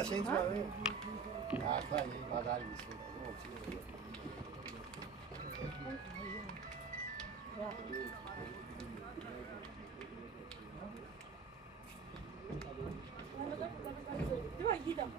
და შეიძლება ახლა მაგარის Давай, иди там.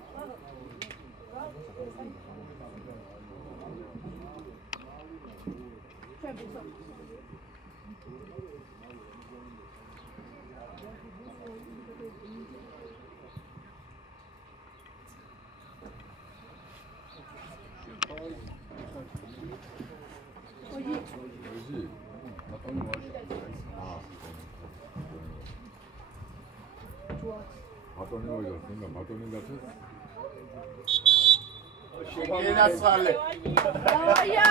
Genasale. Aia!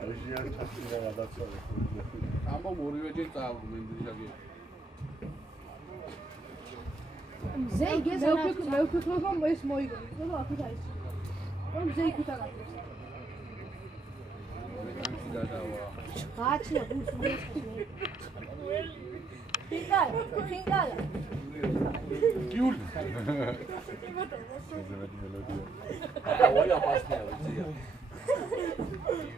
Arigian tasira გადაცვალე. ამბო ორივეჯერ წავალ მენდრიჟაგი. ზეიგეს მე ვფიქრობ რომ ეს მოიგონი, რომ აქეთ არის. რომ ზეიგით აღარ. გააჩნია ბუშს. ხინკალა. Giuli. Olha a pastel, dizia.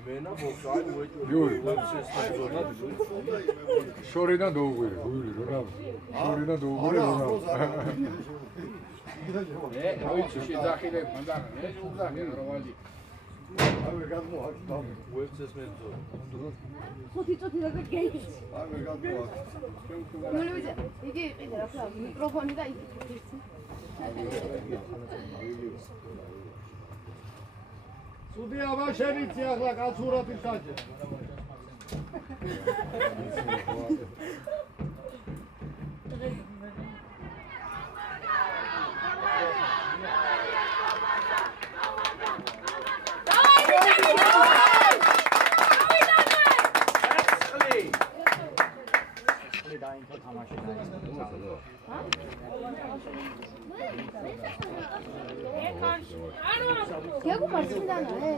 Ivena bokai Giuli. Shorina dougui, Giuli, Ronald. Shorina dougui, Ronald. Noi ci zakhile, mandana, ne zakhile Ronaldi. Ave gadmoakda. უერთეს მეზო. ხუთი წუთი და გეიქს. Ave gadmoak. ნულივიძე, იგი იყიდა რა ქვია, მიკროფონი და იგი. Sudi ava შენიცი ახლა კაცურად ისაჯე. გეგო მარცხნიდან ე?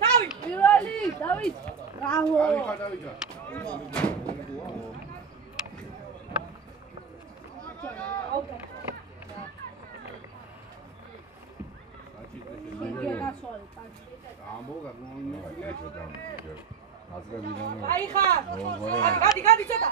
დავით! პირველი, დავით! ბრავო! აიხა! გადი ცოტა!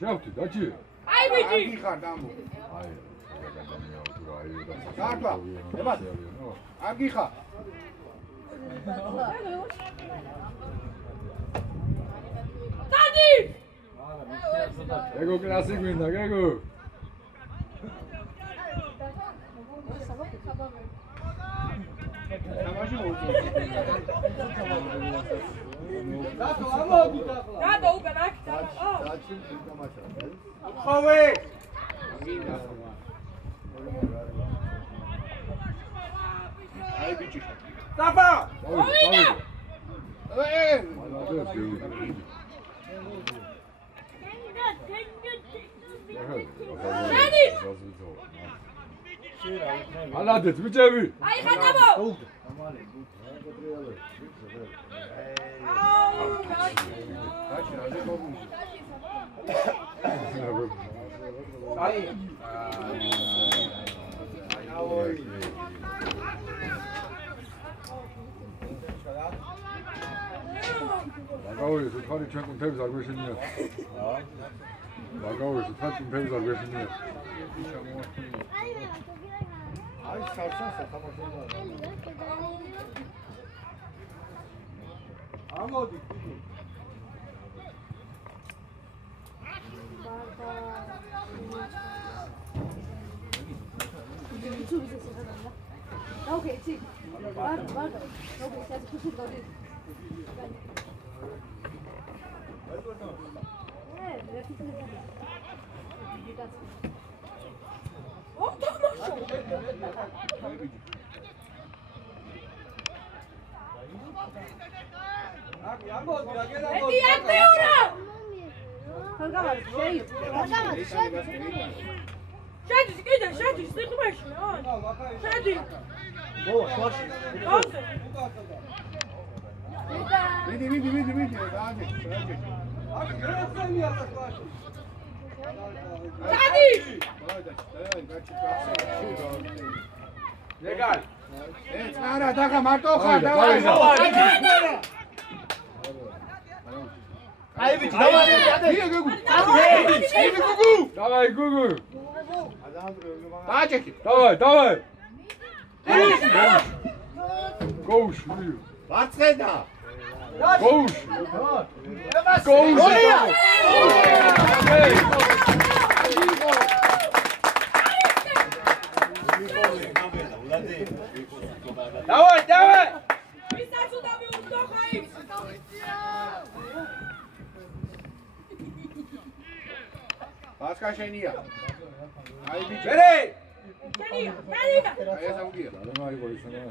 Șapte, da ce? Hai, Vigi! Gata, ebat, aghiha. Tadi! Ego clasic win, ego. Gata, Uga, nakit. Xove! Ai bici. Tafa! Oida! Haladet, bicevi! Ai, xatabo! Ai! Bagauis, tu khali chakun tebs ar gveşiniya. Bagauis, tu khali tebs ar gveşiniya. აი სავსა სათამაშოა. ამოდი. Okay, see. Guarda. Okay, sei così così. Oh, tamam. Eti ora. Kalkamaz, şey. Şadi, gidin, şadi, sıkmış. Şadi. Vidi. Legal. Ara, daga marto xar, daga. Ay biç, давай. Давай, Гугу. Daha çekil. Давай. Koş. Batsena. Koş. Давай. Başka şey niye? Ay bir şey. Bere. Ay savugiye. Давай, Гойсона.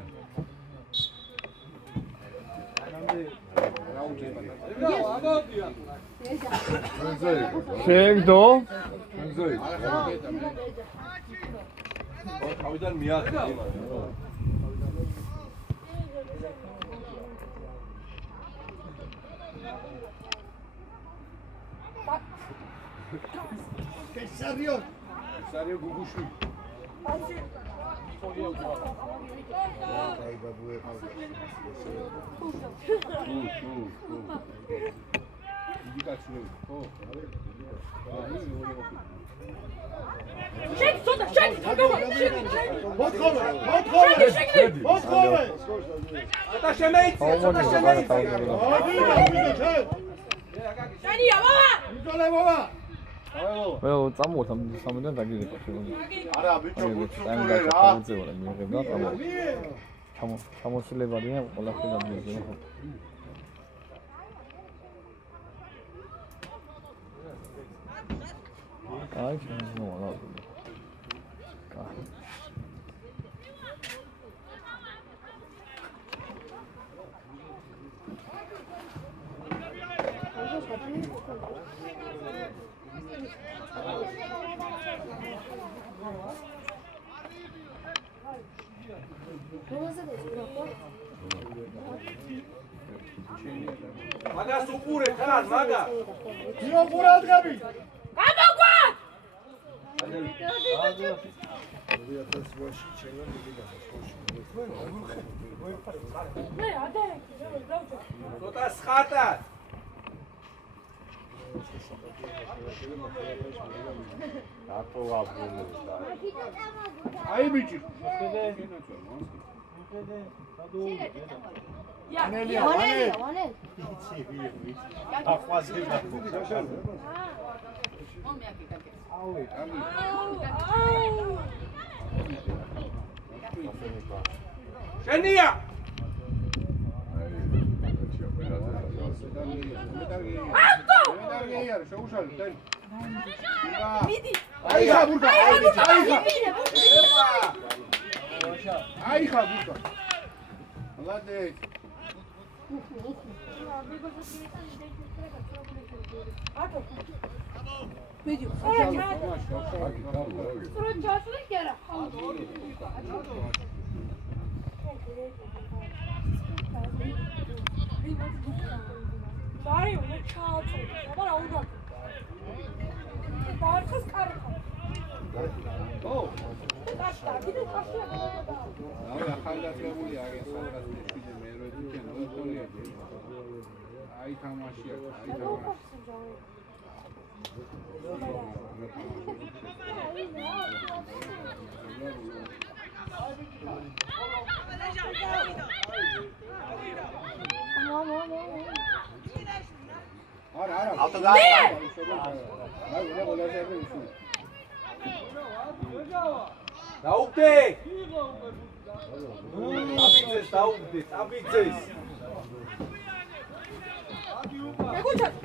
შეგდო თავიდან მიაყენე. Kesariyor. Kesariyor Guguşu. Ay babuya kaldı. İyi kaçırıyor. Çek, tamam. Motkove. Ata შემეიცი, ata შემეიცი. Şadiya baba. Nitole baba. Well, წამოვართ ამ სამიდან დაგიღება შეგონი. არა, ბიჭო, გუწუწული რა. დაუძევა მიიღება ჩამოსილებადია ყველაფერი დამიიღება. აი, შემოვალა. მაგას უყურე თან, მაგა. დიო ყურადღები. გამოგვარ! მე ადე, ცოტა სხატა. აი ბიჭი. Vanelya. შენია. Айха бурка. Айха бурка. Молодец. Видео. Дарио, не чаачо. Აბა უნდა. დაარხეს კარხა. ო. დაშა, კიდე ხაშია. აი ახალგაზრდებული არის სადღაც მეშვიდე მეორე თვითონ როთოლია. აი თამაშია, აი თამაში. დაუგდე! აბიგძეს დაუგდე, აბიგძეს.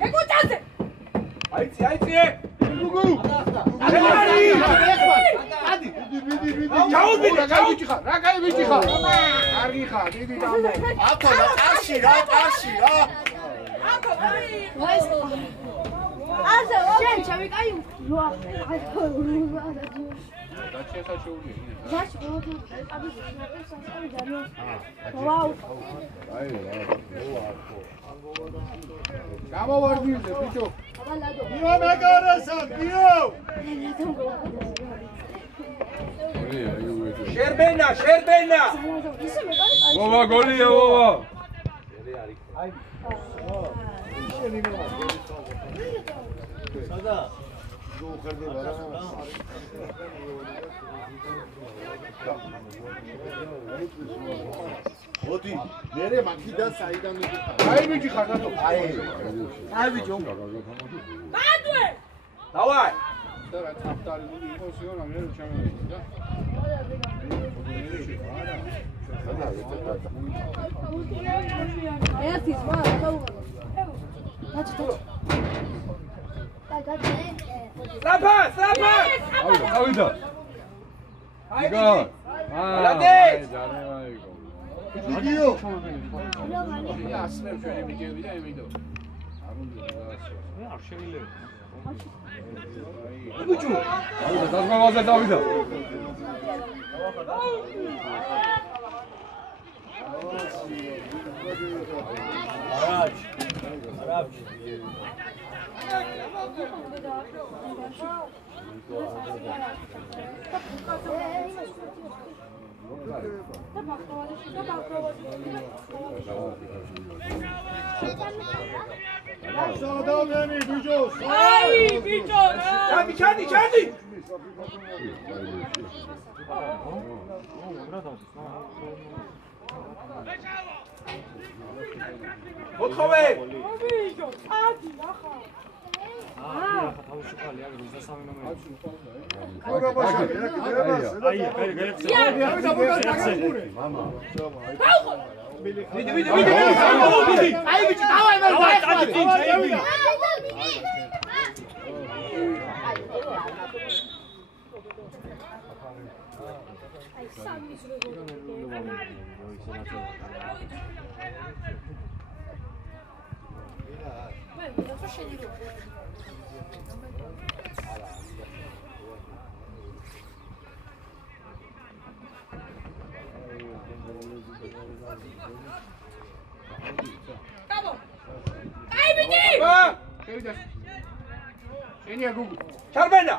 ეკუჩაზე! აიცი! გუგუ! ჩაუდი ხარ, რა кай ბიჭი ხარ? კარგი ხარ, დიდი დამო. აკო რა კარში რა. აზა, შენ ჩავიკაი. დაჩესა შეუძლია. დაჩი, აბის სასწავლი დანო. ვაუ. აი რა. გამოვარდნილზე ბიჭო. იო მაგარასა, იო! შერბენა! ისე მეკარი კაი. ვოვა გოლია ვოვა. სადა? ნუ ხერდება რა. მოდი, მე მაგიდან საიდან მიდიხარ. კაი ბიჭი ხარ დადო. აი ბიჭო. ბადვე! დავაი! და რა წაფტარი გული იყოს იონა მე ჩამოვიდი და. ერთი ზმა დაუღალო. დაჩი. სრაფა! ავიდა. იგა. ლადეც! ვიდეო. ია ასმევ ჩვენი მიგები და ემიდო. არ უნდა დაასვა. არ შეიძლება. ავიდა, დაგმავაზე დავიდა. არაბი. სადამენი ბიჭოს. აი, ბიჭო რა! ჩადი! მოთხოვე! ბიჭო, წადი ახლა. თავში ხალი აგ 23 ნომერი. მამა. მიდი! აი ბიჭი, დავაი მე დაიხმარე. შევიდა. შენია გუგუ. შარბენა!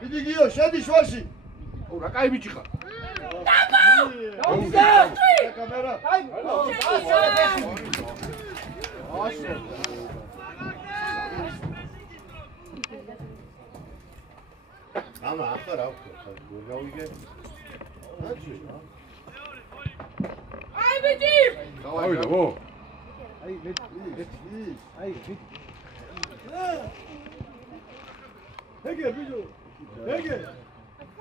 მიდი გიო, შედი შუაში. ო რა кай ბიჭი ხარ? დაუგდე! კამერა. ასო. ამა ახლა რა ვქო? გავიგე. აჩი. აი, ბიჭი! ავიდა, ვო. აი მე აი ეგე ბიჭო ეგე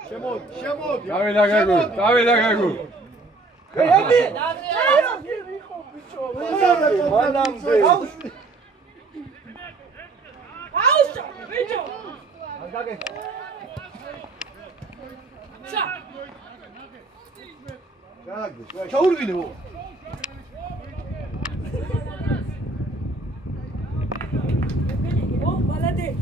შემოდი დავიდა გაგუ ხეები იყო ბიჭო მანამდე აუშა ბიჭო აგაგე შა ჩაგე ჩაურვინე ო молодец.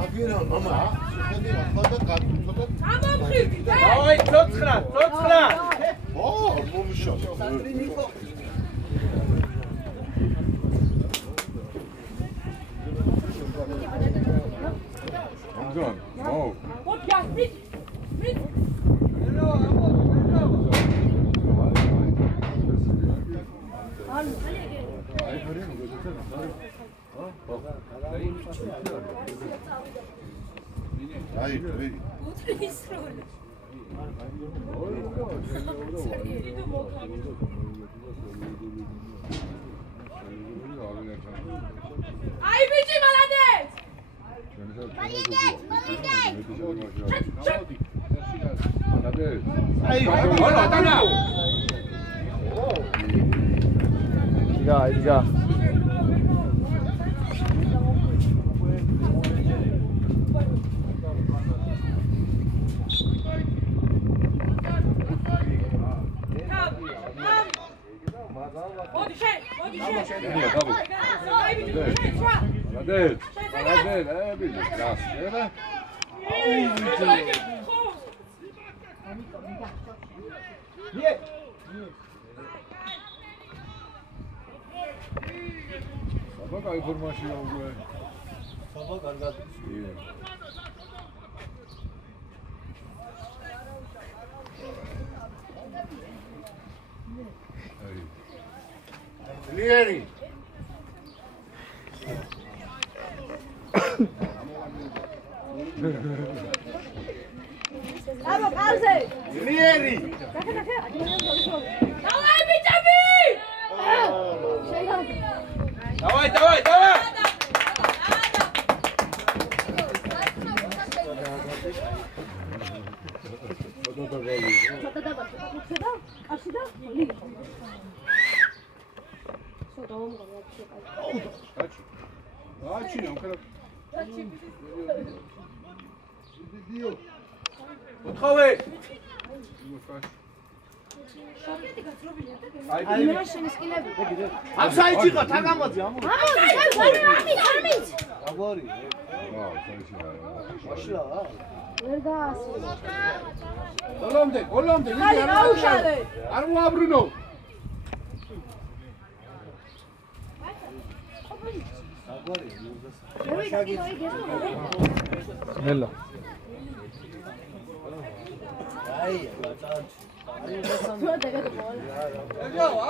აგერა მამა შეხედე ახლა და გაგუწოდა ამომხილდი და დავაი ცოცხლა ო მომიშო ამძონ მოუ вот я спит აი ფერი მოგეძე აი, ვი. აი ბიჭი მალადეთ! აი, Hola, Tana. 이리가. Sabah informasiya oldu. საბა კარგად. ლიერი. აბა ყალზე! ლიერი. დავაი ბიჭები! შეგავდი. Давай, давай, давай. Açın, o kadar. Utxove. აი მე შენი სკილები. აფსაიჩიყა თაგამაძე ამო. ამით. აგვარი. მაშლა. ვერ გაას. Olomde. ხალი გაუშალე. არ მოაბრუნო. აგვარი. მე ვიგე 멜라. აი, ბატონ.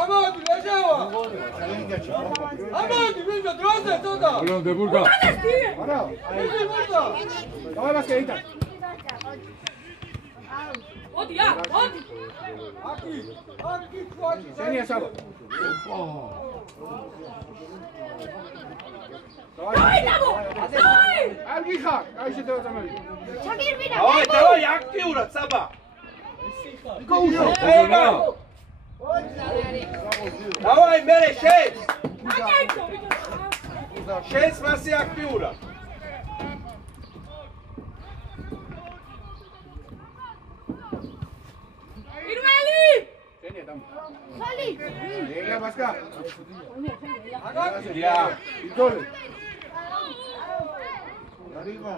Amadi, ležava. Amadi, vidio, droze, toda. Olam de burga. Ara. Vidi, burda. Давай бас кейта. ოდი ა, ოდი. Aki, çuaki. Seni yaşa. დავაი დამო. დავაი. არ გიხარ. აი შედევა წამები. ჩაგირბინა. Давай, давай, აქტიურად, საბა. Გაუშო. Ega. Давай, მერე შენ. აგეიქო ვიდეო. შენს მასე აქტიურად. პირველი. Seni adam. ხალი. ეგა ბასკა. აგაკია. იდოლე.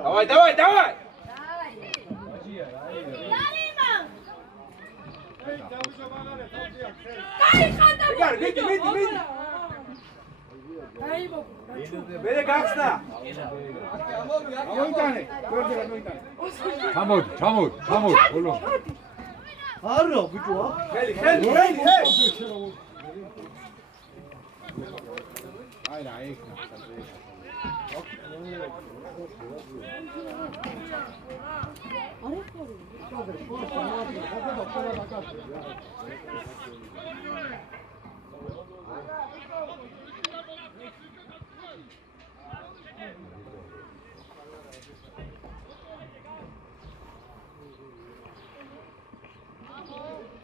Давай, давай, давай. კაი ხანდა. Ეგარ, მიდი. მერე გახსნა. მოიტანე. გვერდზე მოიტანე. ჩამოდ. Olom. არა, ბიჭო. ხელი. აი რა ეგ.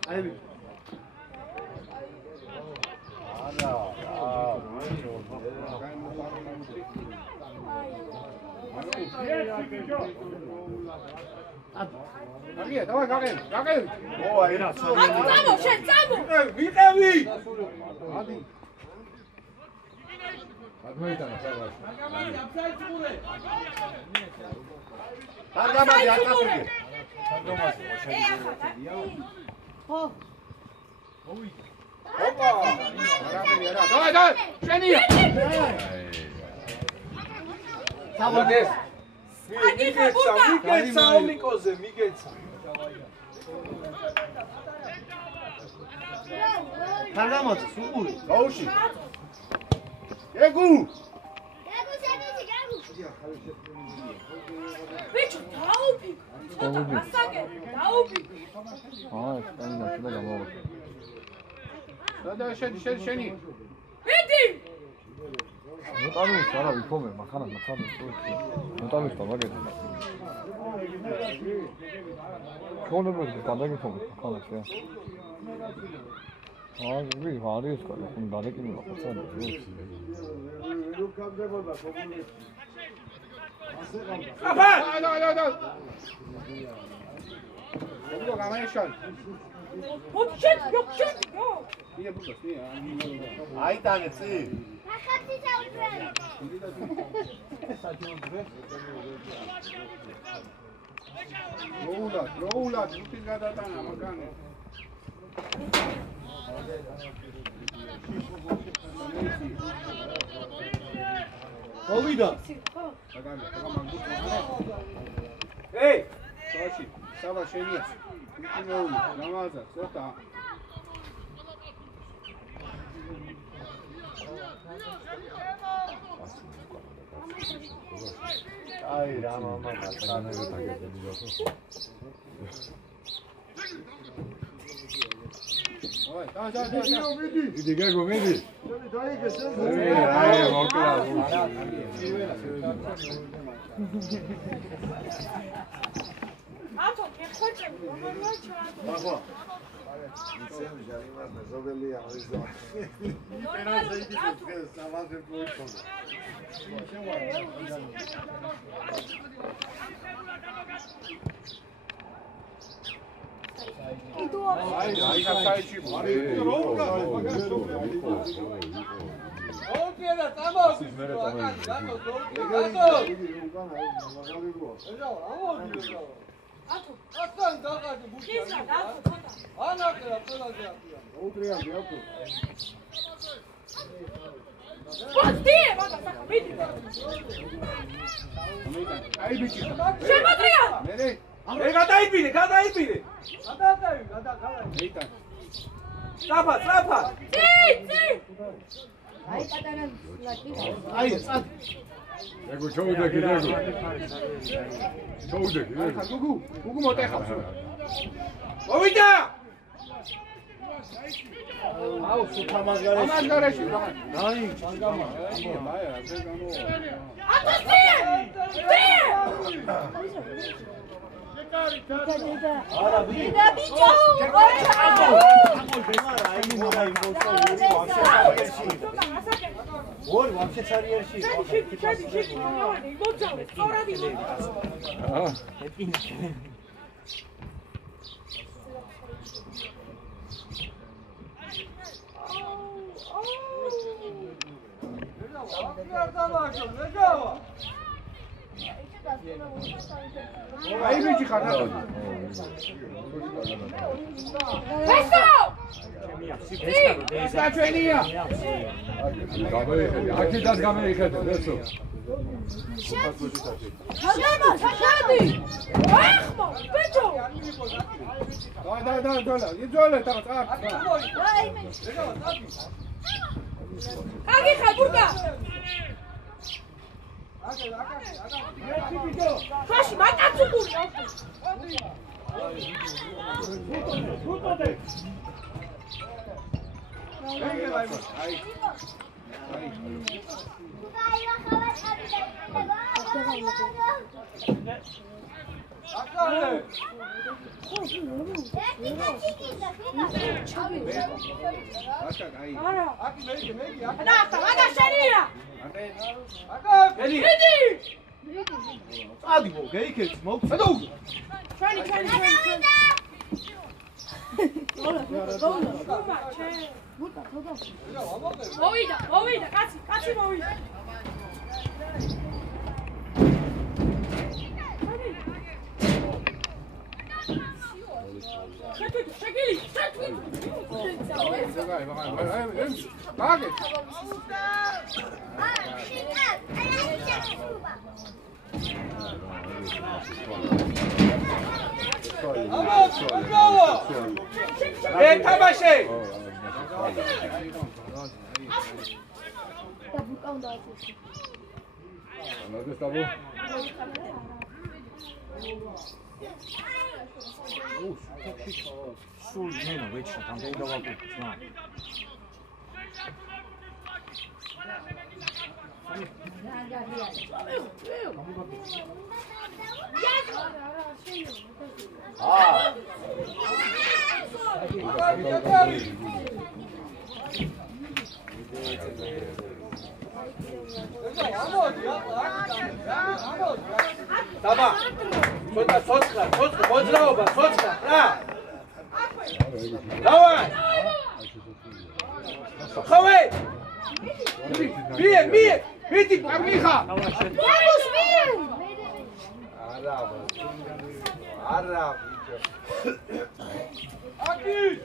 აი. აგია, давай გაგები. ო, აი რა. წამო, შენ წამო. ვიყევი. ადი. Admoitana, sabah. თაგამაძე აკაფრიკე. ხო. ოპა. Давай, შენია. საბოდეს. მიგეცა ომიკოზე, მიგეცა. თაგამაძე, სუყური. გაუში. ეგუ. შენიცი, გაგუ. ბიჭო, დაუფიქ. ასაკე, დაუფიქ. ეს და გამოვა. და შენი. მიდი. ნოტამის არა ვიქომე, მახანა. ნოტამის და მაგეთი. ქონებოდი გადაგიფომე მახანა შე. ვი არის ყო, ხომ დადეკიმა ხოცა. აბა! და. როგორ გამაიშალ? ოჩეთ. ია ბუგას, ია. აიტანე წი. ახალი წაუძვე. როულად, უთი გადატანა მაგანე. მოვიდა. ეი, საში, საბა შენია. იქნეული, გამაზა, ცოტა. აი რა მამა გასანერე დაგებია ხო? ой, да. იდი გეგო მიდი. დაიგე შენ. აი მოკლა. ათო გეხოჭები, რომელია ჩაადო. მაგვა. ისე ჯარიმას ზოგელი არის და. ნორმალი, ათო. სამაზე მოიწონდა. აი, საერთში. ოკეი და წამოდი. ათო. ასთან დაღადი ბუჩა. ხიზა, ათო, ხოდა. ანაკერა ყველაზე აფია. უტრიალდი აკო. პოსტი, მაგა, მიდი. აი ბიჭი. შემოტრია. მე ე გადაიბინე. გადაიბინე. მეიტა. სწრაფა. წი. აი პატარა ლაკი. აი წად. ეგო ჩაუდე. გუგუ მოტეხავს. მოვიდა. აუ სუფამას გარეშე. ამას გარეშე. დაი ჩანგამა. აი, ასე განო. ათო წი. არა ვიდა ბიჭო, ორი ვაფშე ცარიერში. შედი, მოძავე, სწორად იმოდი. აი ბიჭი ხარ. ფესტო! ეს ჩვენია. გამოიხედე, აქედან გამოიხედე, ესო. შედი! ახმო, ბიჭო! და, იძოლე და წარ. აგი ხაბურკა! ხაში მაკაცუკური ადი მო გეიქეც მოგცე. მოვიდა, კაცი მოვიდა. შეგილი. თამაშე. და ბუკა უნდა აწესო. ნადეს დაბო. სულ ნენა ვეჩა თამდე დავაკეთე რა. Tama. Sotka, modzraoba, sotka, ra. Давай. Хавай. Бей, бейте, Миха. Араб. Аки.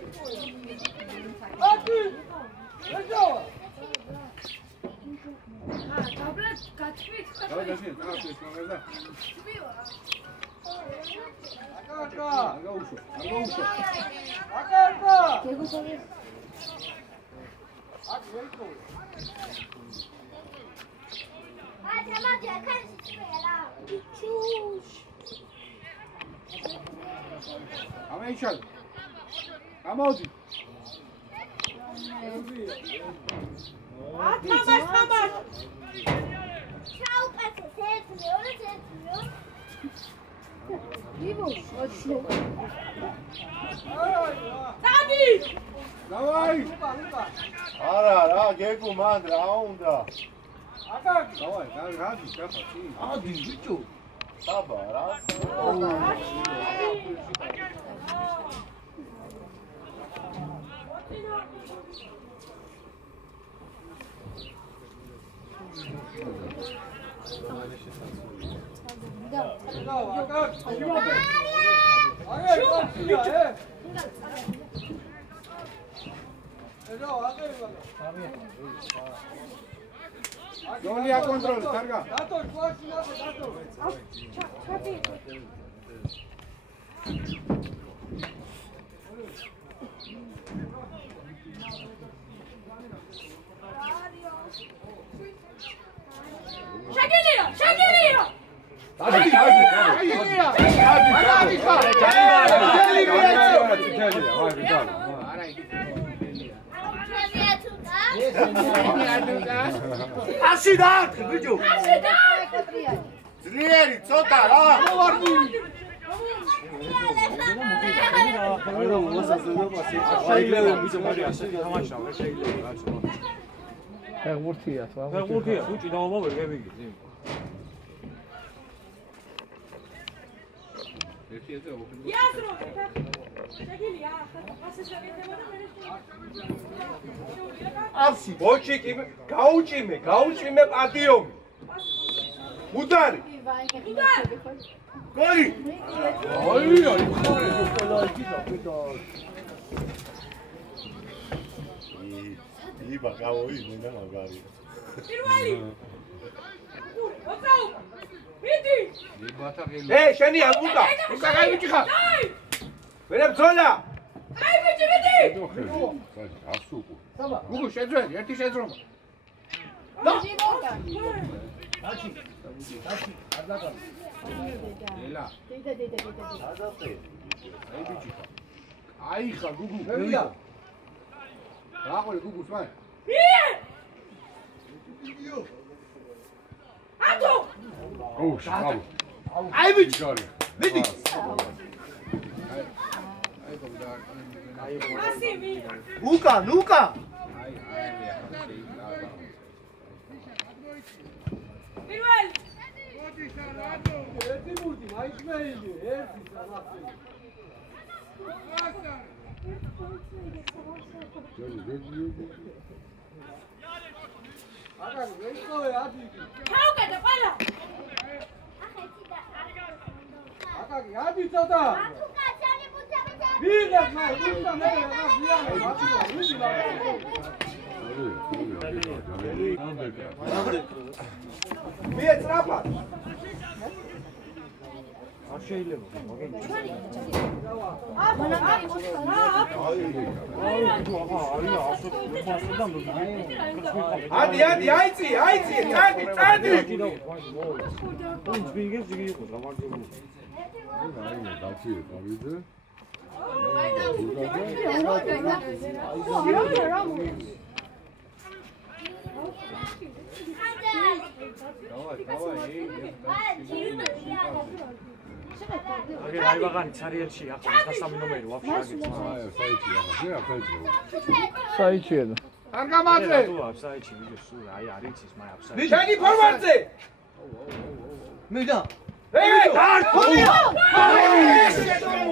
Лежо. დაბრეთ, გათვით. Давай, гашин, давай, смотри. Акака. Агаушу. Акака. გეგოსავე. Ак ვეიკო. თამადია ხანში შელა. ამეიშალ. ამოდი. თამარ. ჩაუკეთე, ერთ-მეორე. ვიბო, ოჩლო. დადი! Давай! არა, რა, გეგო მან რა უნდა? აკაკი. Давай, ради, капати. ადი, ბიჭო. საბა, რა? Γιώργια, control, carga. შეგელია! აში დაკ, ბიჭო. ძლიერი ცოტა რა. ფეხბურთია თვა. ფეხბურთია, უჭი დავამოვერ გებიგი. აფსი ბოჩიკი გაუჭიმე პატიომი. მუდარი. გოლი. იბა გავოი და მაგარი. პირველი! ოცაუ! მიდი! შენი ამუკა. უკა გაიბიჭი ხარ. ვერა ბძოლა. აი მიდი, მიდი! ასუყო. გუგუ შეძვენი, ერთი შეძრომა. ელა. აი ხა გუგუ. ვერია. გააყოლე გუგუს მაი. ატო! ოუ, შავ. აი ბიჭი. გარი. მიდი. ასიმი! უკა, ნუკა. პირველი! ერთი მურდი, მაინც მეილი, ერთი სანაცი. აკაკი, ვეიკოვე ადიგი. ჩაუკეთე ყველა! აკაკი, ადი ცოტა. ათუკა, შენი ბუჩები ვიღებ მე, ბუჩა მე, რა ვიანი, ვიდი რა. მie წრაფად. Hadi ayçi hadi. დაფიე დავიდე საიჩია და არგამაძე Şeni formatı. Hey!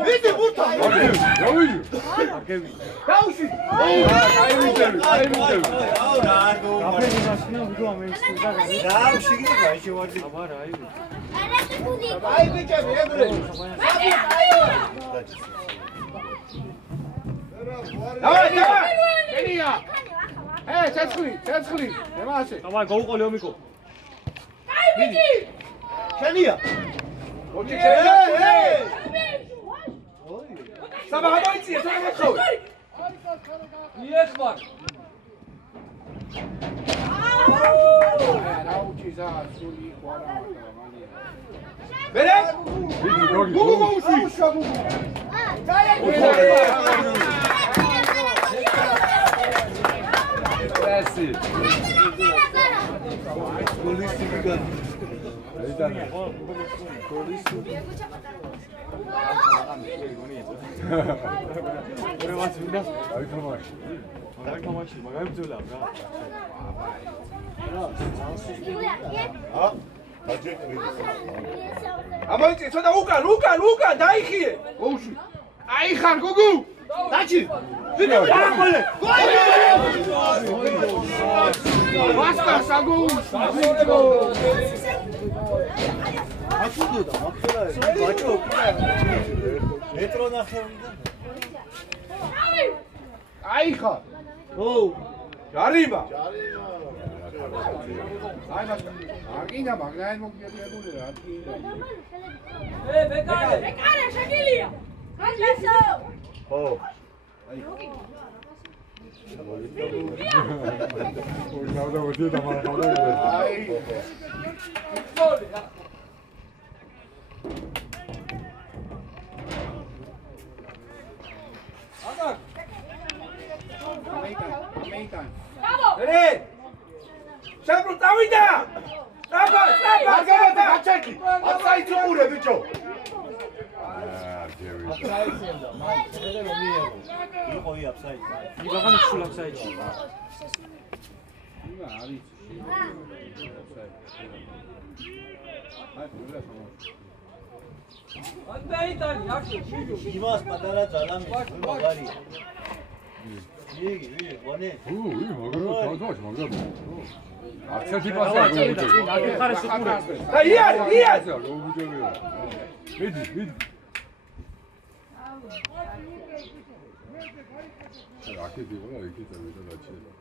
Vidi burada. დავიდე Kausi. Ay bir kere yedire. Давай. ელია ცეცხლი ემასე давай გაუყოლე ომიკო Şeniya. Hey. Sabah ayçi sana bakıyor. რაუჩიზა სული ყვარა მანია Bere. ვიდი გოგი Gugu Kausi. ესი აიტანა აიტამაში Amanti, só dá Luca, dai aqui. ოუში აიხარ გუგუ Dati. Vidi gole. ვასკა საგოუს აიხარ Jariba. აი მას არგინა მაგნაი მოგიადებული რა არგინა Bekare, şekiliye. Hadi yaşa. დავდავდი და მარხავდა აი ამეიტან Bere. Şapro Davida. Saba. არგამაძე გაჩერდი აფსაიძი ყურე ბიჭო იმას პატარა ძალამი მაგარია. იგი ვიღონე? მაგრამ არც ერთი პასი არ გუგუჭე. Iya. ვიდი. რაკეტი ვარ, იქით ავიდა დაჩერდა.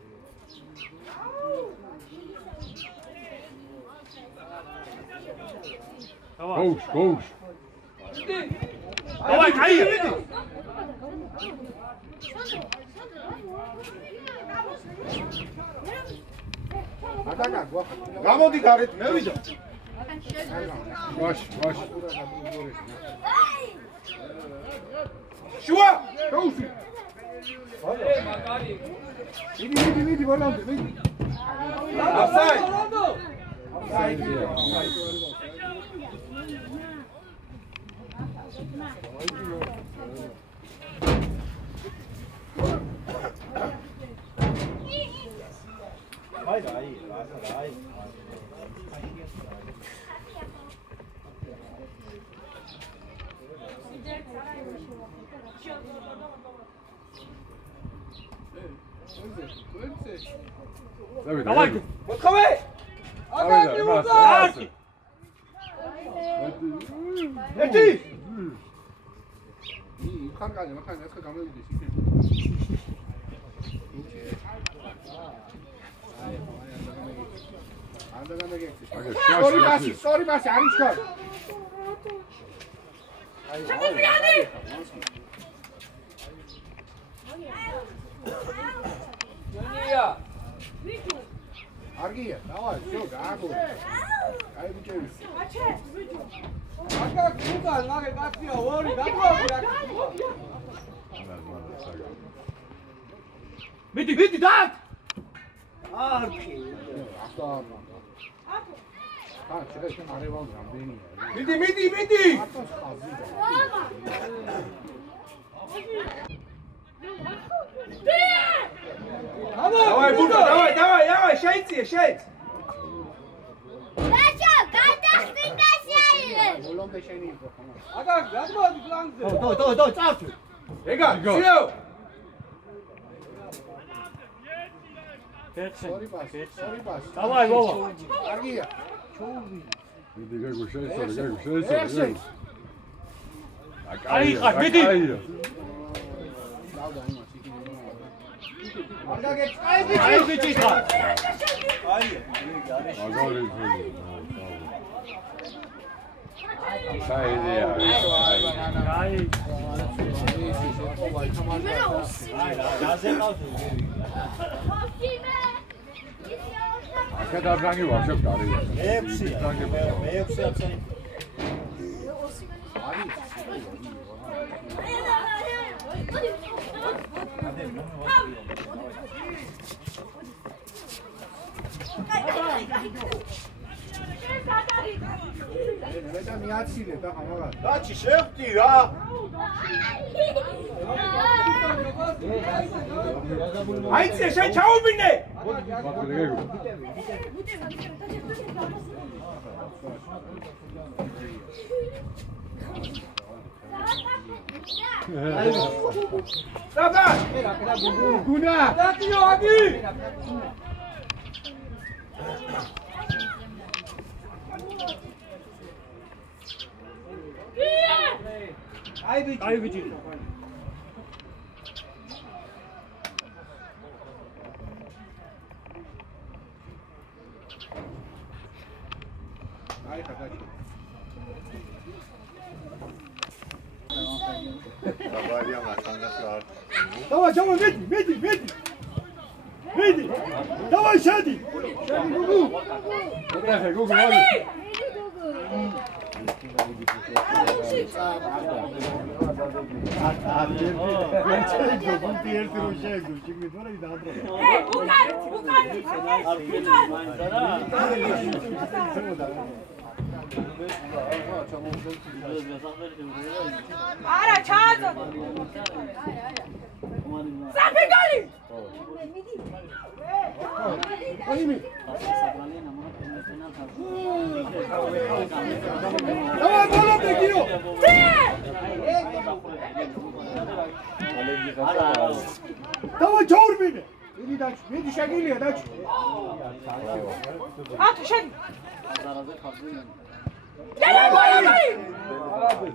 Гоуш. Давай, кай. გამოდი გარეთ, მე ვიდა. ვაში. შუა. გაუსი მიდი ვარანდი მიდი აფსაიდ. აი. Давай. მოთხოვე. ერთი. ხანკანი ახლა გამოვიდეს იქ. სორი პასი არის ხარ. შეგუპრიანი ნია არგია, დავაი, შო, გააგო. აი ბიჭები. აჩე ვიჯო აკა კუგან მაგე კაცია ორი დაგვაქვს მიდი დაკ არქი ახლა. აა, შეიძლება მარევან რამდენია. მიდი ატოს ხაზი და. დავაი ბურდა დავაი შეიწიე რაჭა გადახტინდა შეიძლება ბოლომდე შენი იყო ხომ? აკა გადმოდი პლანზე დო წავთვი ეგა ძიო სორი პას. დავაი ბობა არგია. მიდი გეგო შეიცვალე. აი ხარ მიდი დავდა იმას იქ იყო. აი ბიჭი ხარ აი მაგარი საიდეა. აი აქედა ბრანგი ვარშავ კარია. მეექვსი აბსოლუტი მე და მიაცილე და ხამარა. დაჩი შევხვდი რა აიცე შენ ჩაუბინე მაგარი გეგო. დაბა გუნა დაკიო აგი აი ბიჭი აი ხადაჭი. დავარია მაგას არ. დავაი მიდი დავაი შედი გეგო გოგო. არა ჩააძო საფი გოლი დავაი ბოლომდე გიო დავაი ჩაურბინე მიდი შეგილია დაჩი. ათო შენ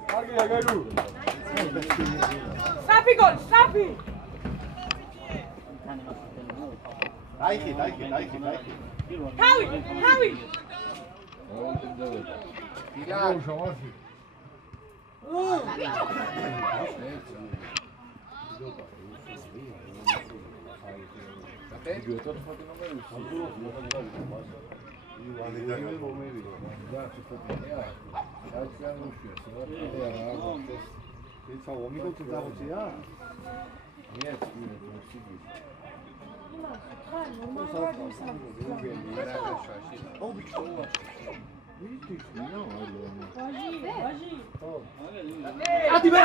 კარგია გეგო. საფი გოლი საფი დაიხი. თავი დილა. შავასი. ათი მე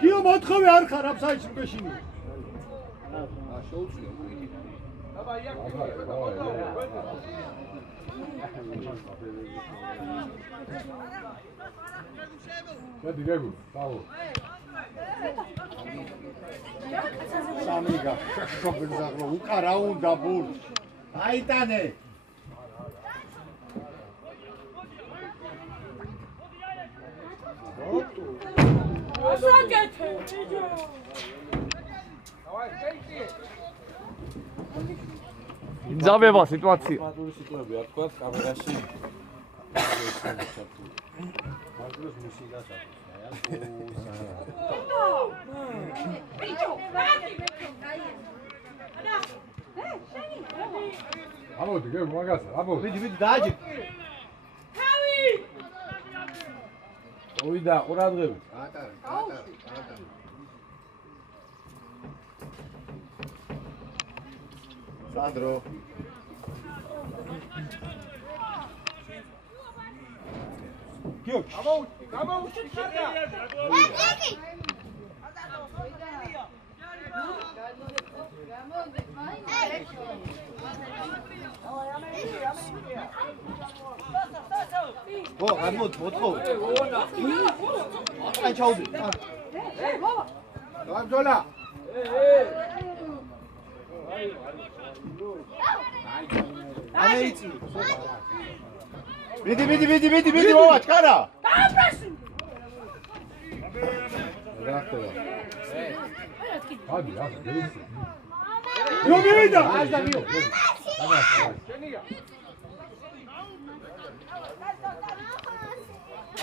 გიო მოთხოვე არ ხარ აფსაიში მგეშინი შეუძლია ვიდით. შედი გეგო. დაო. სამიგა შობილზაღლო უკარა უნდა ბურ. აიტანე. ასაკეთე ვიჯო დავაი შეიწიე იძაბება სიტუაცია. პატური სიტუები არ თქვა კამერაში ამოდი, გე მაგასა, ამოდი. ვიდი დააჯი. თავი! ოიდა ყურადღებით. სანდრო. გიო, გამოუჩი ხარდა! ო, ამოდ მოთხო. აი ჩაუდი. გამძოლა. ამეიცი. ვიდი, მოვა, ჩქარა. დააბრასი! რახტება. ადი, გეიცი. ნუ მივიდა.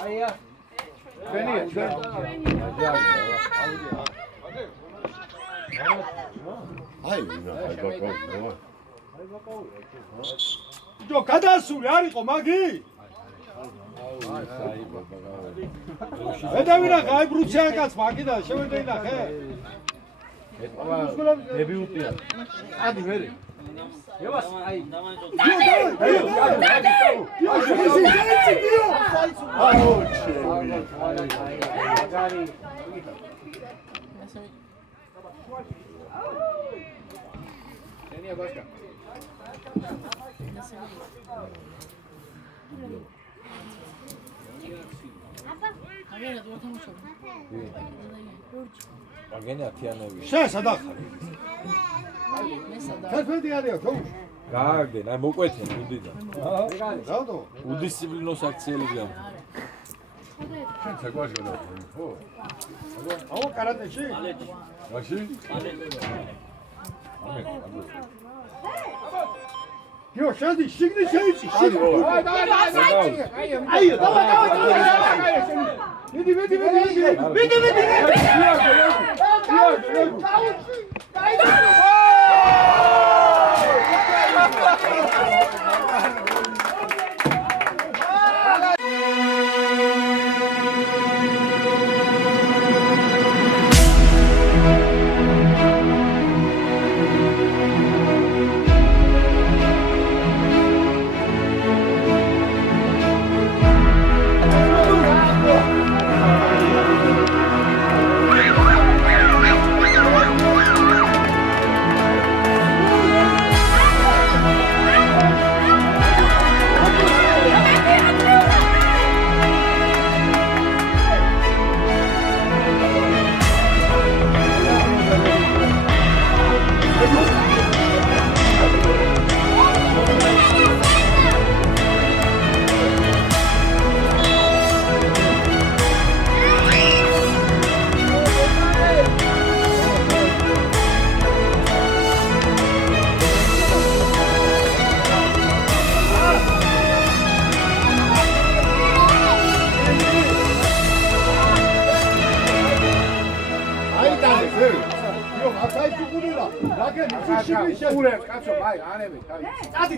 აია. ჯო გადასული არ იყო მაგი? ედავინა გაი ბრუციანკაც მაგიდან შევედეინა ხე? დებიუტია. ადი მერე. ევას აი აგენა თიანები. შენ სადახარ? თერთმეტი არია თო. გააგდენ, აი მოკვეთენ უდიდან. რატო? უდისციპლინოს აქციელი გამ. შენ ცეკვაში გადავდი, ხო? აუ კარატეში? მაშინ? გიო, შედი, შიგნით შეიცი, შიგნით. აიო, დავა. მიდი.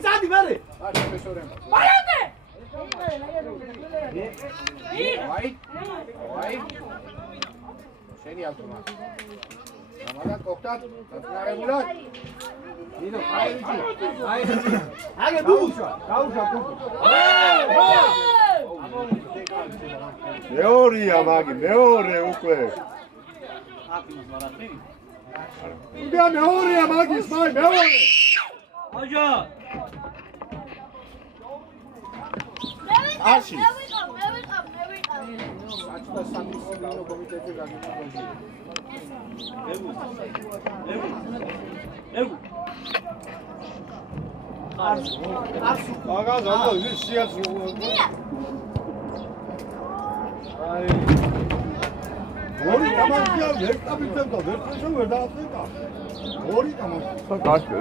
წადი მერე. ვაიანდე! შენი ავტომა. რამადან კოქტად, დაწნარებულად. ნინო, აგე ბუბუშა, გაუშა ბუბუ. მეორეა მაგი, მეორე უკვე. უდია მეორეა მაგის, მეორე. აჯა. აში. მე ვიყავ. საჭდა სამისლო კომიტეტი გაგიწყდა. ეგ. აგაზ ამო ის სიაც. აი. ორი გამარჯვია ვერ წაბიდებდა, ვერ წესო ვერ დააწყვეტა. ორი გამარჯვია. გაშკე.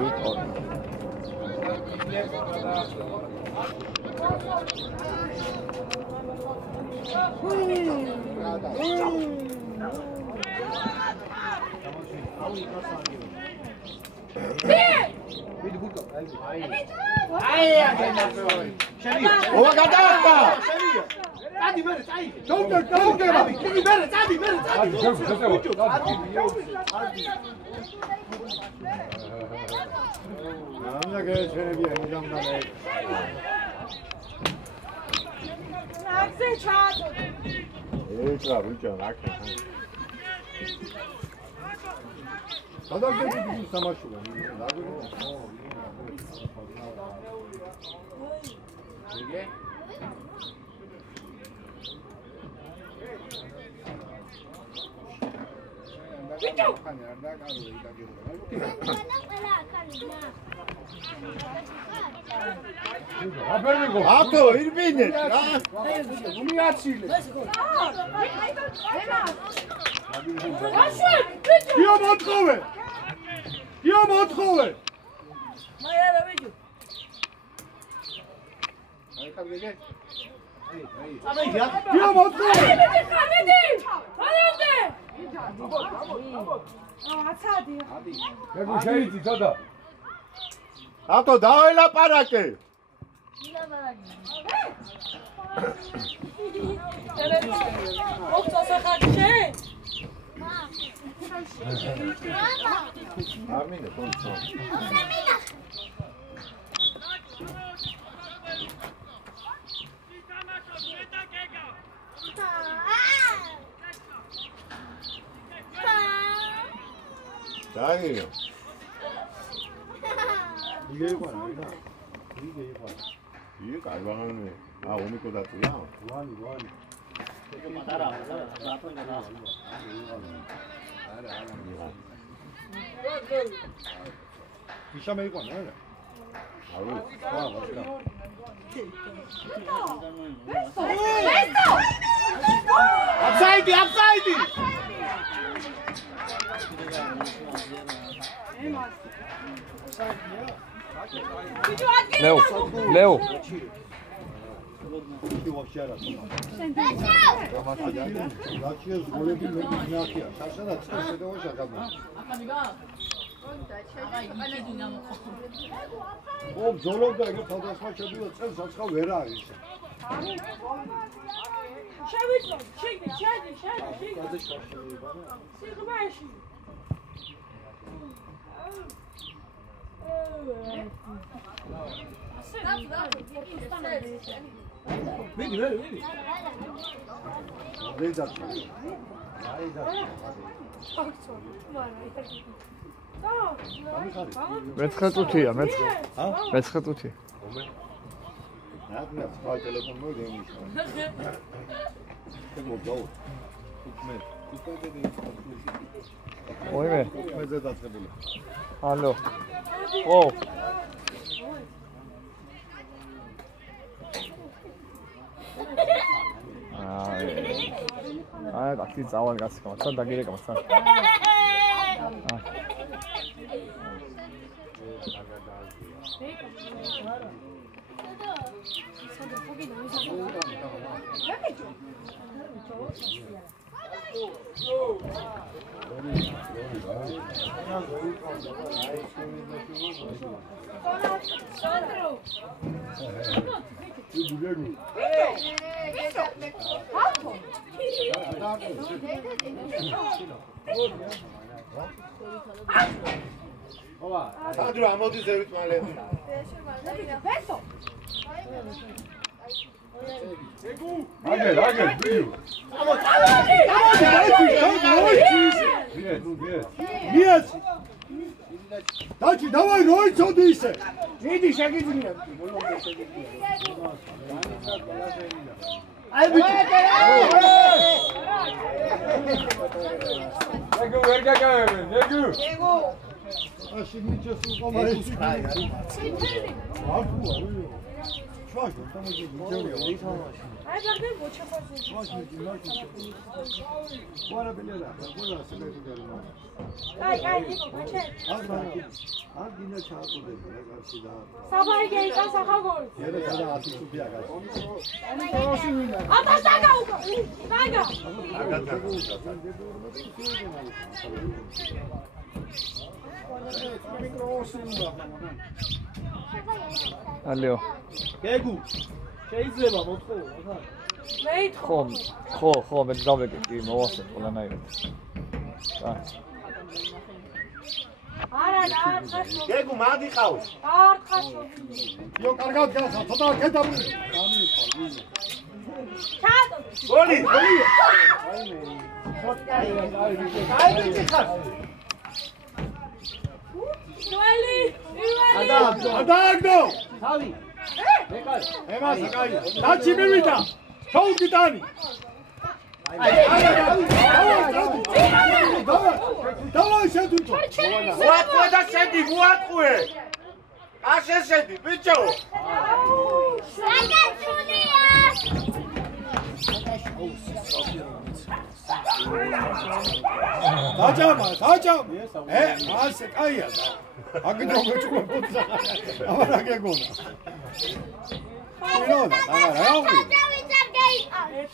ova გადაახტა დავუკე ამდა გეჩერებია იმდამდამე ნახე ჩატო ეჭრა ბიჭო ნახე გადაგდები ის თამაშია აბო ირბინე ია მოთხოვე მეგო შეიძი დადა აბო დაველაპარაკე ამინე კონცო დაირო 이게 이거 아니야? 이게 이거. 이게 갈방하네. 아, 오미코 다트야? 로하니. 알아. 비샤메 이거 아니야? 아우, 와, 멋있다. 앞사이드! 레오. 이게 вообще 알아. 라치에 골레비 메디나키야. 사실은 스트레스도 오셔 가면. 오, 졸업도 이거 더더스 맞춰도 센스가 왜라 이제. 샤위죠. 쉐이크. 시그마시. Vedi. მეცხრე წუთია, მეცხრე წუთი. ნახე, სხვა ტელეფონი მოგემიშა. მოგდაო. ოიმე. მეზე დაწყებული. ალო. ო. აი, აქ წავალ გასკა, თან დაგირეკა თან. Adro, ამოდის ზევით მალე. ბესო. აგერ, ბიუ. მიეს. დაჩი, დავაი, როიცოდი ისე. Vedi, შეგიძლია. აი ბიჭო. ნეგუ ვერ გაგავებენ, ნეგუ. აში მიჩეს უყომარი. აი მაგდენ მოჩაფაზე. აი, ნიკო, მოჩე. საბარი გეიკა სახაგორი. აბა საგა უკა. საგა. ალეო. გეგუ. შეიძლება მოთხოვო, ახლა. მეითხო. ხო, მე დავეკე კი მოვასწრე ყველანაირად. არა, გეგუ მადიხავს. არ ხაშო. იო, კარგად გახსა, ცოტა კეთებული. ჩადო. გოლი. ძველი, ადაგდო. თავი. ემას აკაი. დაჩი მივიდა. ჩაუგიტანი. დავაი შედუჭო. მოატყუე და შედი, მოატყუე. აშენ შედი, ბიჭო. დაჭამა. ასე კაია და. აგდო მეჭკუე პუცა. აბა გეგონა. ნონა, რა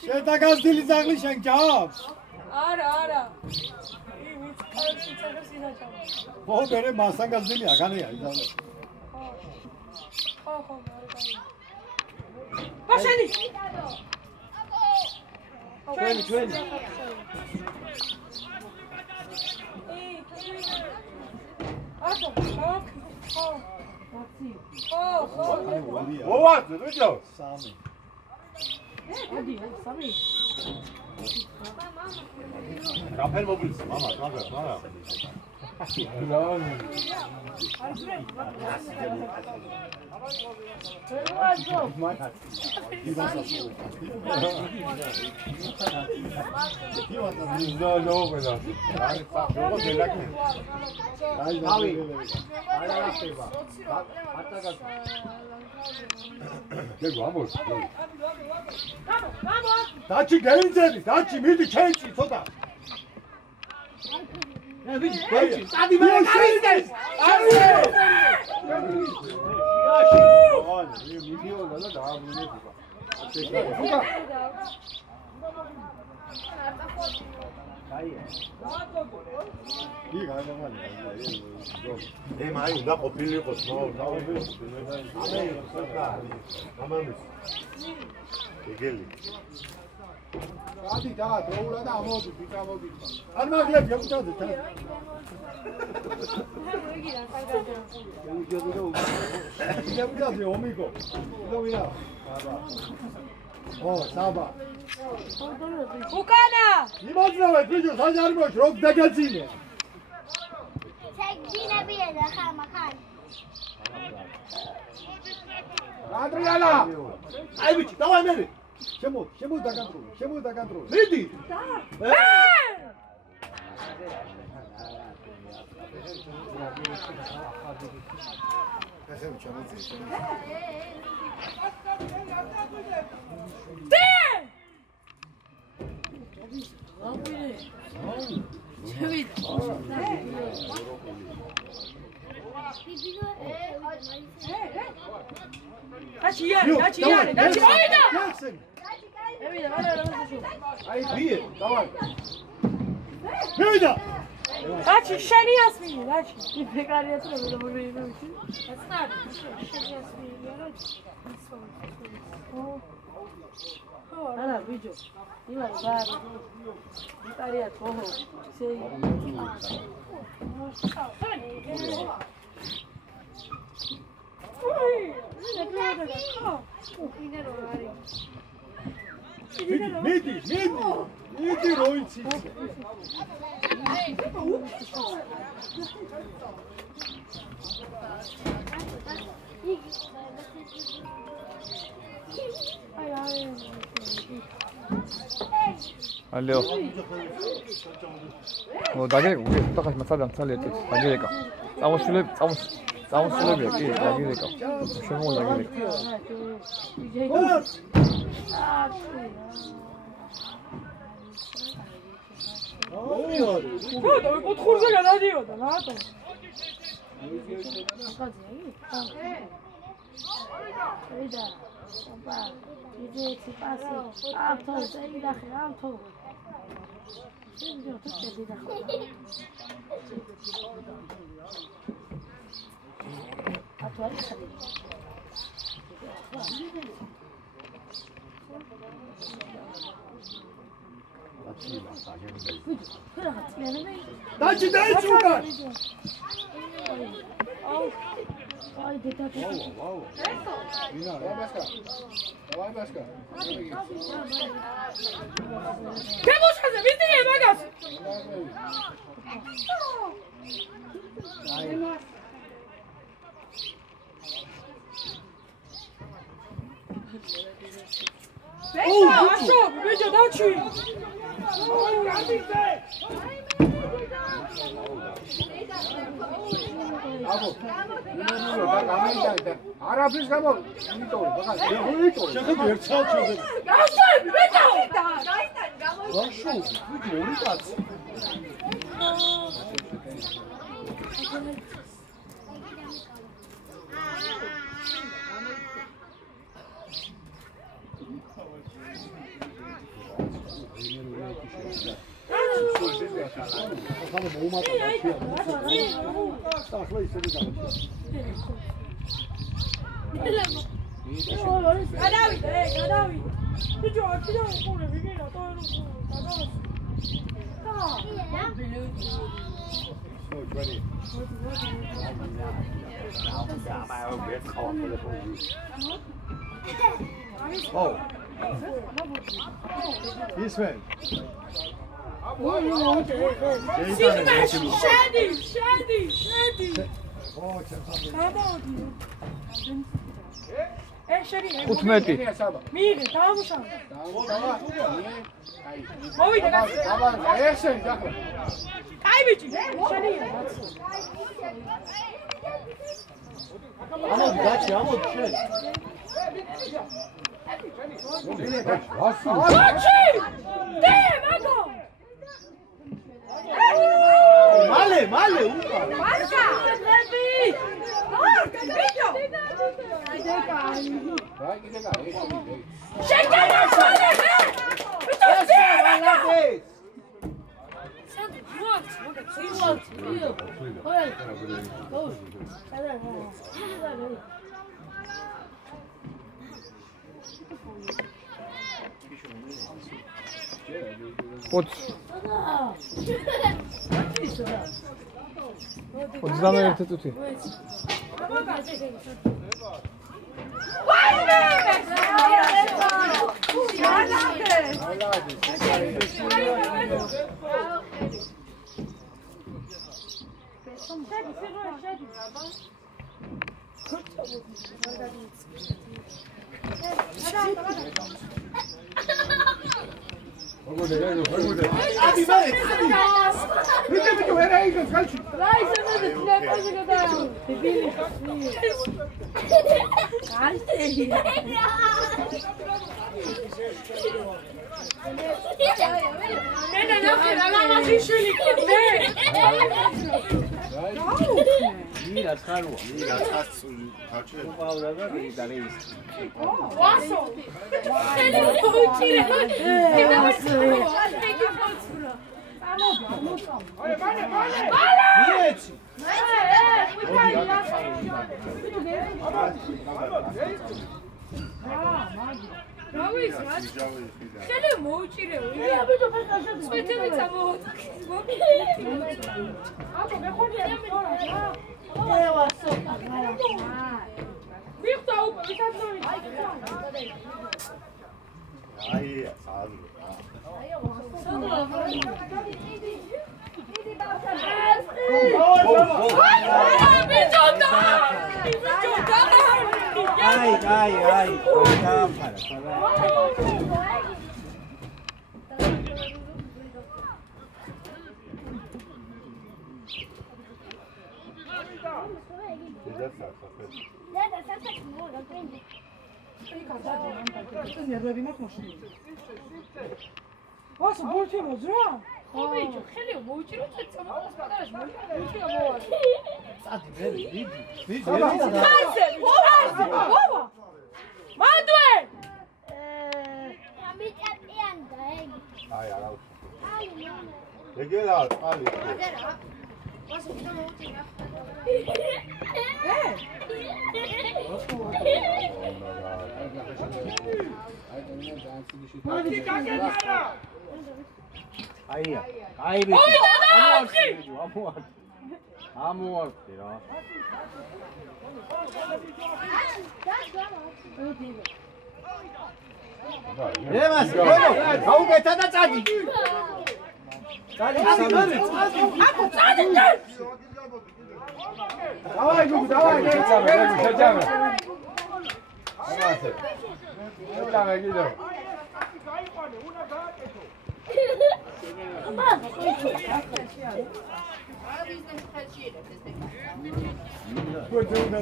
შეტაგაზდილი ზაღლი შენ ჯავს? არა. იმით კარგი წაგებს ინაჭამ. ხო, მე მასანგაზდილი აგანია იზავნა. ხო, ბაშენი. ჩვენი. აბა, ხო. მოვაძე, ბიჭო. სამი. სამი. გაფერ მობილს, მამა. დაჩი გეინძები, დაჩი მიდი ჩეჭი ცოტა. წადი მე კარიდეს. მაი უნდა ყოფილიყოს, ეგელი. ადი და დროულა და ამოდი, ბიჭა მოდიხარ. არ მაგლები ამჭადე თან. ამჭადე ომიგო. ვინა. ო, საბა. უკანა. იმაძრავეთ ბიჭო, საჯარიმოში როგ დაგაძინე. შეგძინებია და ხარ მახარ. ადრიანა. აი ბიჭი, დავაი მე. შემო დაგანდრო. მიდი. მივიდა. დაჩი შენი ასმინი, დაჩი. ფეკარია წრები რომ მივიდე. ასწარი, შენი ასმინი, რა. არა, ბიჭო. იმან ბარ. ფეკარია თოჰო. შეი. მიდი როიცი. ალეო. ო, დაგეკე, უყურე, ხუთახას მასალა დამცალეთ. დაგეკე. წამოშვილე. წამოსულებია კი, დაგირეკა. შემოვა დაგირეკა. რატო კუთხურზე გადადიოდა, რატო? ვიდა. ოპა, იძე ციპასი. ავთო, წეიდახე, ავთო. შეიძლება თქვი დახო. ათო არის ხარ. დაჭი დაიწუნა. აი დედა. ვინა, დავай ბასკა. გემოშაზე ვიდიე მაგას. აშო, ბიჭო დაჩი. აბო, გამიიდა. არაფრის გამო, იმიტომ, ბახა, იმიტომ. შეხები ერთხელ ჩაძე. გასწრები, ბიჭო. ვაშო, ვიდი ორი კაცი. ახლა მოუმატა ბაშია. ახლა ისე გადავიდა. გადავიდე. ბიჭო, აქედან უყურე, ვიგინა, ტოერო. Oh. ისმენ. შედი. ო, ჩემთან. გადავდი. შედი. 15. მიიღე, დაამუშავე. აი, მოვიდე კაცი. ესე, დახო. აი ბიჭი, შედი. ამოდი, დაჭი, ამოდი შენ. დაჩი! დე, მაგო! მალე უკა. მარკა! ლები! ბიჭო! რა კიდე შეგენა ხოლე! ბიჭო, დე, მაგო! სანდრა, Odznamy tutaj. Bitte, wer eigentlich falsch? დედა სასაკი მოვიდა პრინდი ნერვები მაქვს მოშლილი. ვასო ბურთი მოძრა? ხო ბიჭო, ხელი მოუჭირო წამოყოს პატარაში ბურთი მოვადი. წადი ბერი, დიდი. ასე, ვა! მანდვე! ამიტატიანდა ეგ აი არა უცხო. აი მამა ეგერა წყალი. ვასო კიდე მოუჭირა. აია, აი ბიჭო. ამოარქი რა. ემას, გაუკეთა და წადი. წადი, აკუ წადი! დავაი გუგუ, დავაი. შეჭამე. ამასე. შეჭამე კიდე.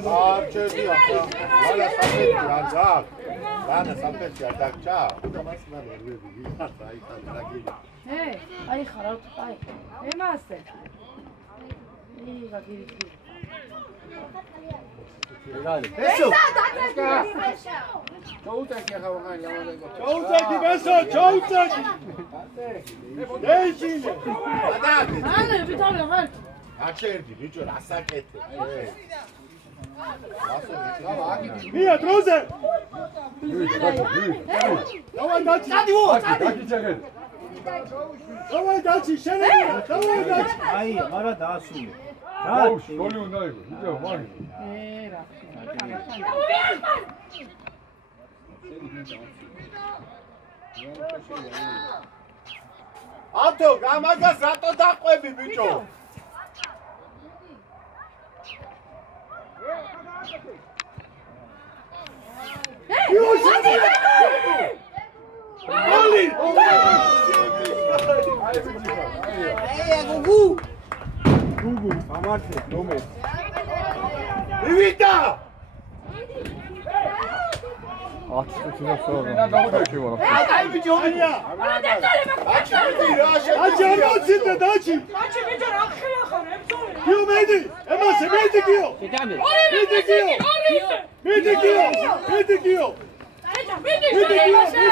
არჩევი ახლა. ვალა საფეთი არ ძახ. ვანა საფეთი არ დაგჭა. მას ნერვები გიხარდა აი თაგი. აი ხარა აი ემასე იღა გირი ესო ჩაუტაკი ახლა ვაღანი ამაზე. ჩაუწაკი ბესო, ჩაუწაკი. ეიჩინე. ადადი. ანუ ვითავე ხარ აჩერდი ბიჭო რასაკეთე. მია დროზე. დავაი დაჩი. წადი ვო, წადი. დაგიჭერე. დავაი დაჩი, შენებია, დავაი დაჩი. აი, არა დაასრულე. დაუშვი, გოლი უნდა იყო. იდეო, მაგ. რა ათო გამაგას რატო დაყვები ბიჭო? გოლი! გუგუ, ამართე, ნომერ. მივიდა! აი ბიჭო, მია. აჩი მიდი რა აჩი არ მოცინდა დაჩი. აჩი ბიჭო რა ხელა ხარ ემსოლე? გიო მედი, ემასე მედი გიო. მედი გიო. მედი გიო. მედი გიო. აიჭა მიდი შემასე.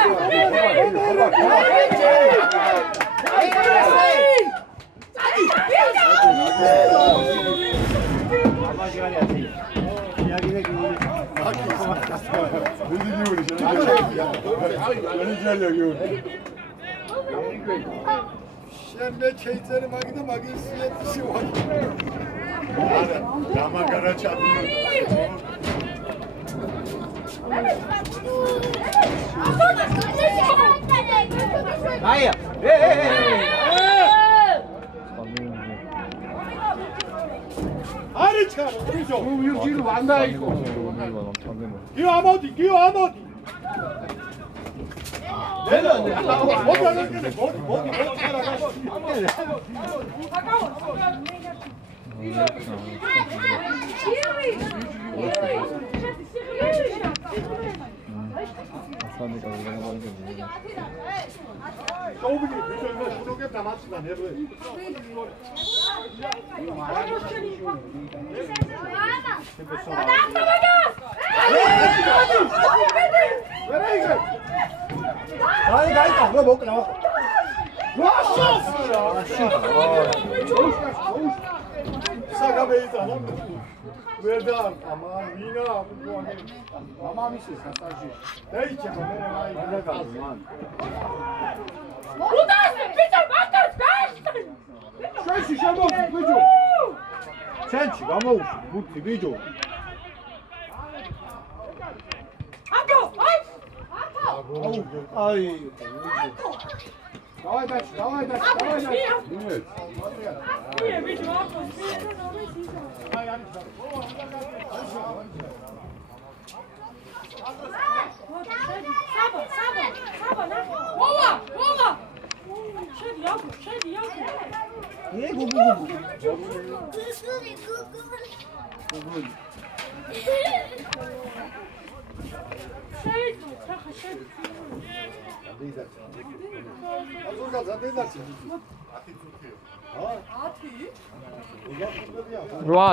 შენმე შეიძლება მაგდა მაგის სიეთში ვარ. არა, გამაგარა ჩადინო. აია, არი ჩარო, ბიჭო. ვირჯილ ვანდა იყო. გიო ამოდი, გიო ამოდი. დედა, მოდი, ხარა გასული. გაუბინე, ბიჭო, იმას შუნოგებ და მაცდა ნერვე. აი, გაიწა, მოკლა. საგაბეიცა. ვერდა, ამინა, მამამისი სასაჟი. დაიჭება მე აი გადაგავ მან. უდასე ბიჭო მაგას გასწრე. ჩვენში შემოვიდი ბიჭო. ჩვენში გამოვიდი ბუთი ბიჭო. აკო, აი! აი. დავაი დაჩი. აკი ბიჭო აკო, ბიჭო ნომეს ისა. აი არის. საბა, მოვა! შედი აკო. გუგუ.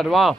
Rua.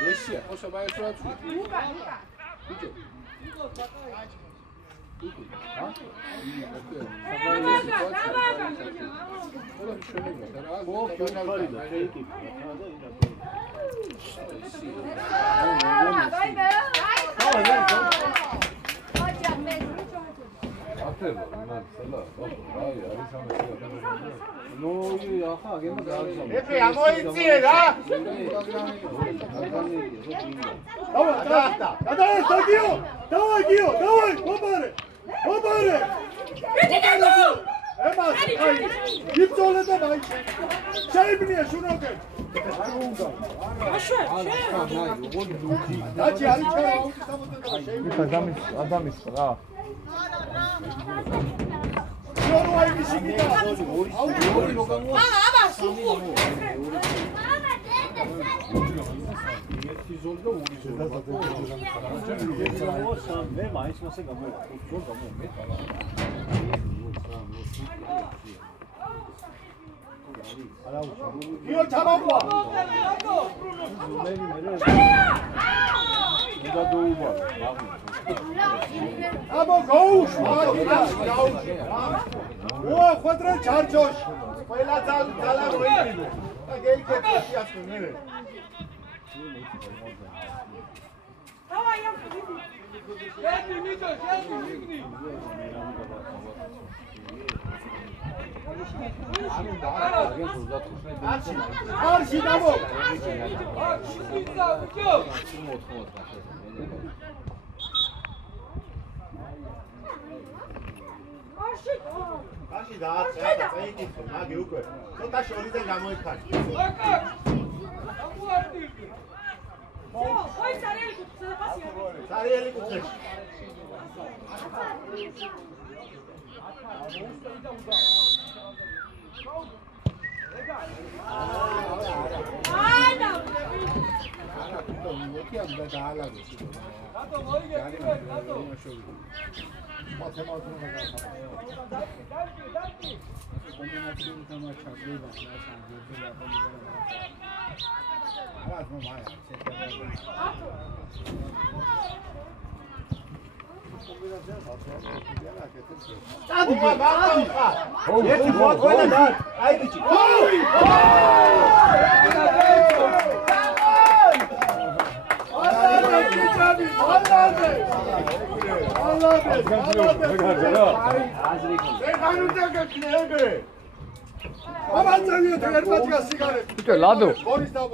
Esse, posso vai só aqui.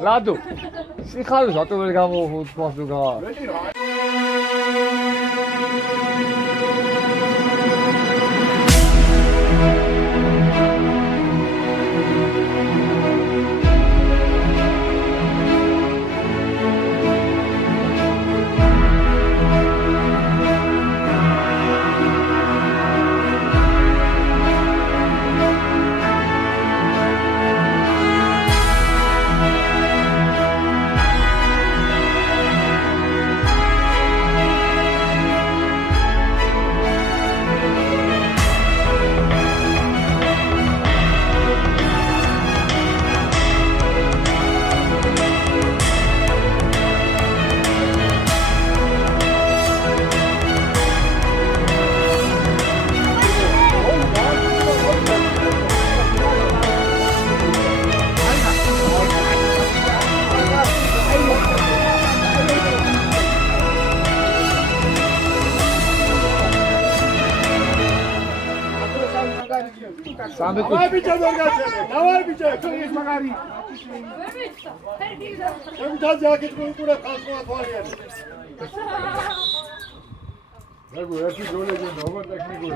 Lado. Sixalos რატომ ვერ გამოუცხოს თუ Самый Давай, Бича, Доргачев! Давай, Бича! Кто есть магари? Там жакет куда касма твоя. Ego, ja ti dođem na ovo tehniku.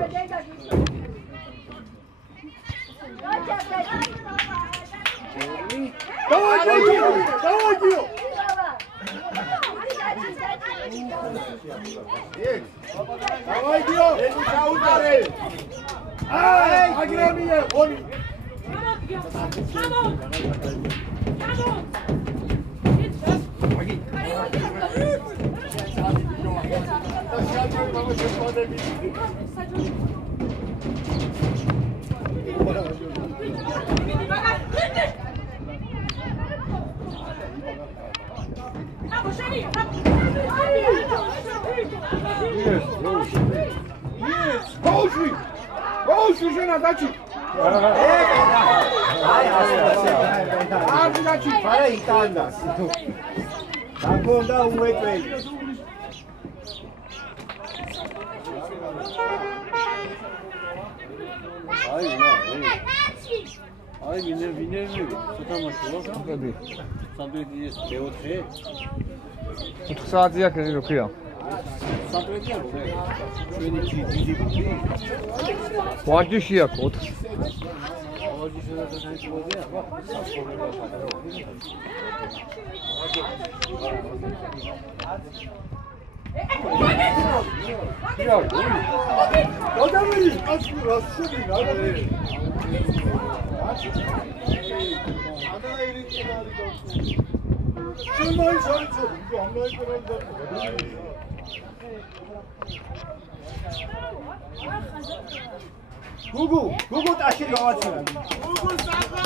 Давай, Гио! Давай, Гио! Давай, Гио! Эти шаутары! Ай, агромия, он! Боже, жена, дачи! Ай, дачи! Para Itanda. Agora um EP. Ay viner mi? Tutamazsın. Tabii. Sadece B4. 4 saatია ქეზე ხია. Sadece bu. Şöyle ciddi. ვარჯიშია 4. Ağacı şöyle sanki oldu ya. Bak. Odamı aşkı rastlı bir adam. Adana elince aldı. Şundan şansı. Bu anlayış herhalde. Gugu taşır yavaşça. Gugu sakın.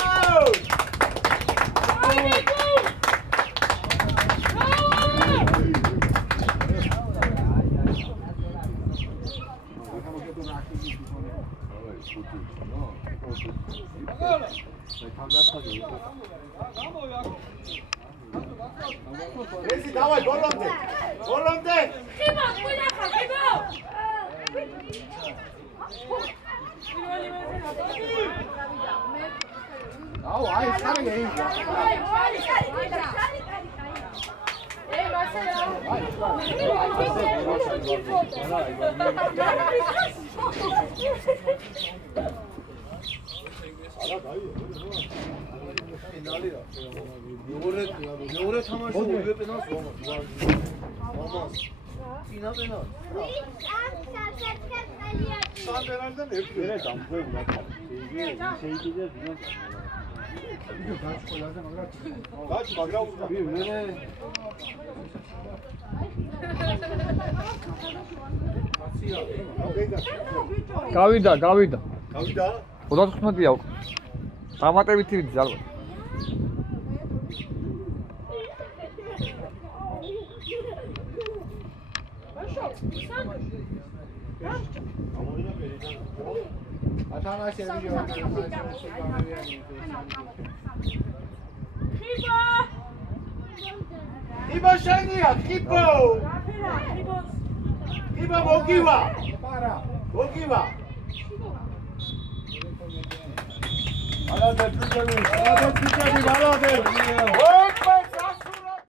Rezi davay golonde. Golonde. Хиба, куда хиба? Au, ai, carga aí. Ei, Marcelo. Yoğure çamaşır oluyor ben nasıl olmaz. Fina fena. Sen herhalde ne yapıyorsun? Böyle dampoy bırak. Şey gider filan. Kaç bagram uzak. Bir böyle გავიდა. Kavida. 95-ია უკვე. დამატებით ირიდი ალბათ. Atanasya biliyor. Хиба! Iba Shania, Kipo. Iba Mogiwa. Para. Mogiwa. Alader Tüccarı, Alader Tüccarı, Alader.